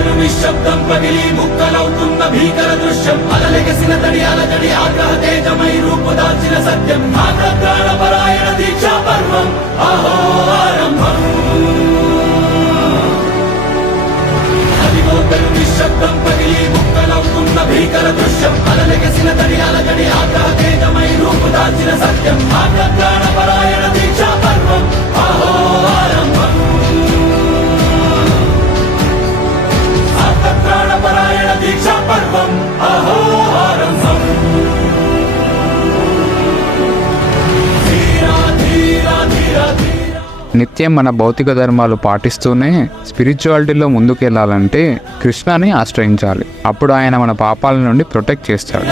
అదిగోతను నిశ్శబ్దం పగిలి ముక్కలవుతున్న భీకర దృశ్యం అలలెగసిన తడి అలజడి ఆగ్రహ తేజమై రూపుదాల్చిన సత్యం ప్రాణపరాయణ దీక్షా పర్వం అహో ఆరంభం అదిగోతను నిశ్శబ్దం పగిలి ముక్కలవుతున్న భీకర దృశ్యం అలలెగసిన తడి అలజడి ఆగ్రహ తేజమై రూపుదాల్చిన సత్యం ప్రాణపరాయణ దీక్షా పర్వం అహో ఆరంభం ప్రాణపరాయణ దీక్షా పర్వం అహో ఆరంభం ధీరా ధీరా ధీరా ధీరా. నిత్యం మన భౌతిక ధర్మాలు పాటిస్తూనే స్పిరిచువాలిటీలో ముందుకెళ్లాలంటే కృష్ణని ఆశ్రయించాలి. అప్పుడు ఆయన మన పాపాల నుండి ప్రొటెక్ట్ చేస్తాడు.